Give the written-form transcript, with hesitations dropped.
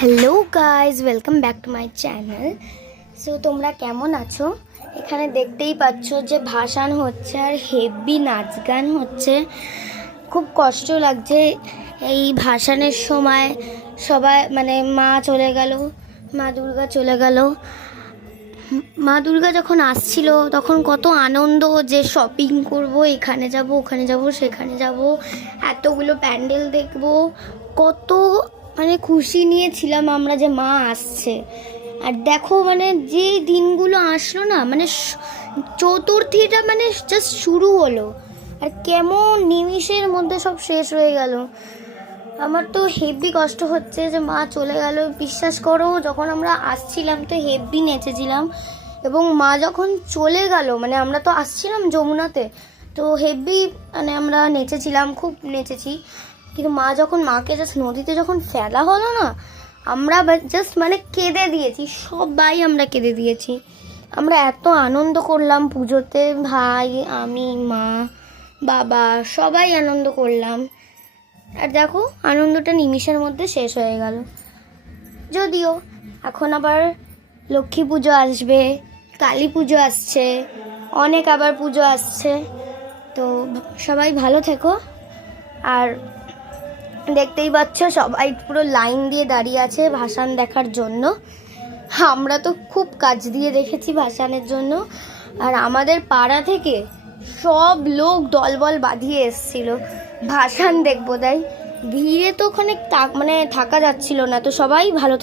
Hello guys, welcome back to my channel. So তোমরা কেমন আছো? এখানে দেখতেই পাচ্ছ যে ভাসান হচ্ছে আর হেভি নাচ গান হচ্ছে। খুব কষ্ট লাগছে এই ভাসানের সময়। সবাই মানে মা চলে গেল, মা দুর্গা চলে গেল। মা দুর্গা যখন আসছিল তখন কত আনন্দ যে শপিং করব, এখানে যাব ওখানে যাব সেখানে যাব, এতগুলো প্যান্ডেল দেখব, কত মানে খুশি নিয়েছিলাম আমরা যে মা আসছে। আর দেখো মানে যে দিনগুলো আসলো না, মানে চতুর্থীটা মানে জাস্ট শুরু হলো আর কেমন নিমিষের মধ্যে সব শেষ হয়ে গেল। আমার তো হেভি কষ্ট হচ্ছে যে মা চলে গেল। বিশ্বাস করো, যখন আমরা আসছিলাম তো হেভি নেচেছিলাম, এবং মা যখন চলে গেল মানে আমরা তো আসছিলাম যমুনাতে, তো হেভি মানে আমরা নেচেছিলাম, খুব নেচেছি। কিন্তু মাকে জাস্ট নদীতে যখন ফেলা হলো না, আমরা জাস্ট মানে কেঁদে দিয়েছি, সবাই আমরা কেঁদে দিয়েছি। আমরা এত আনন্দ করলাম পুজোতে, ভাই, আমি, মা, বাবা সবাই আনন্দ করলাম। আর দেখো আনন্দটা নিমিষের মধ্যে শেষ হয়ে গেল। যদিও এখন আবার লক্ষ্মী পুজো আসবে, কালী পুজো আসছে, অনেক আবার পুজো আসছে। তো সবাই ভালো থেকো। আর দেখতেই পাচ্ছ সবাই পুরো লাইন দিয়ে দাঁড়িয়ে আছে ভাসান দেখার জন্য। আমরা তো খুব কাছ দিয়ে দেখেছি ভাসানের জন্য। আর আমাদের পাড়া থেকে সব লোক দলবল বাঁধিয়ে এসেছিল ভাসান দেখবো, তাই ভিড়ে তো ওখানে মানে থাকা যাচ্ছিল না। তো সবাই ভালো থেকো।